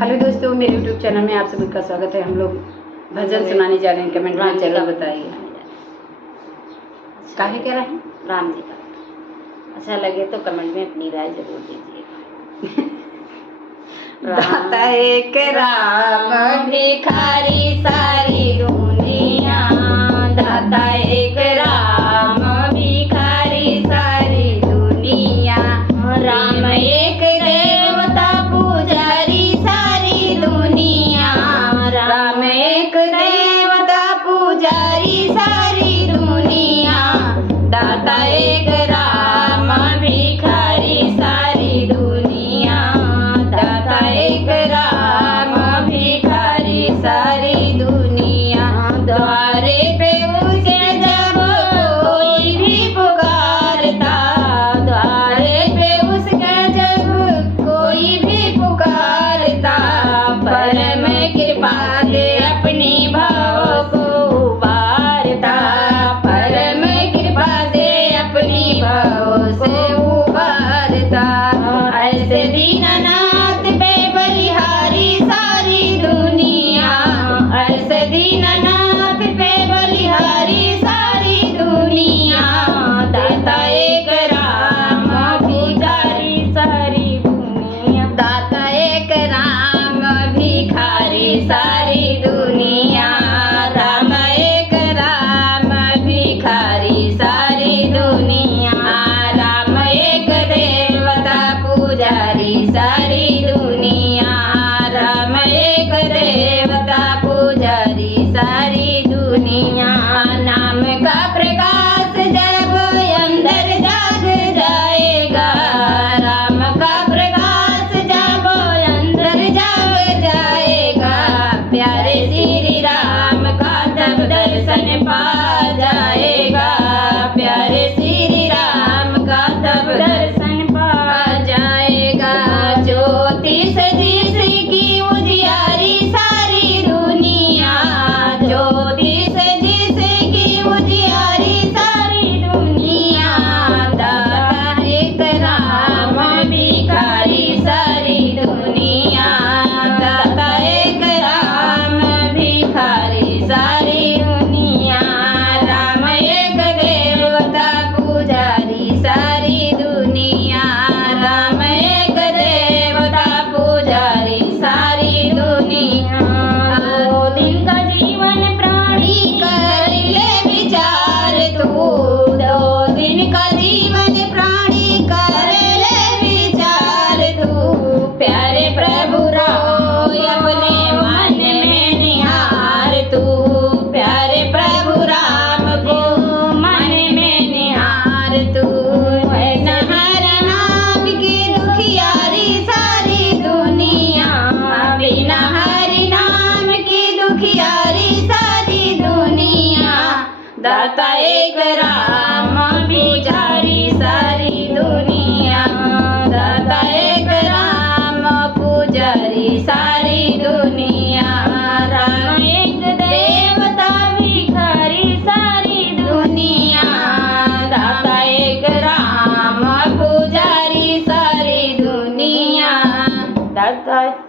Hello दोस्तों मेरे YouTube channel में आप सभी का स्वागत है। हम लोग भजन सुनाने जा रहे हैं। कमेंट में चलो बताइए। कह रहे हैं? राम जी का। अच्छा लगे तो कमेंट में अपनी राय ज़रूर दीजिएगा राम भिखारी सारी daddy's house. tem sede. दाता एक राम पुजारी सारी दुनिया। दाता एक राम पुजारी सारी दुनिया। राम एक देवता, भिखारी सारी दुनिया। दाता एक राम पुजारी सारी दुनिया। दाता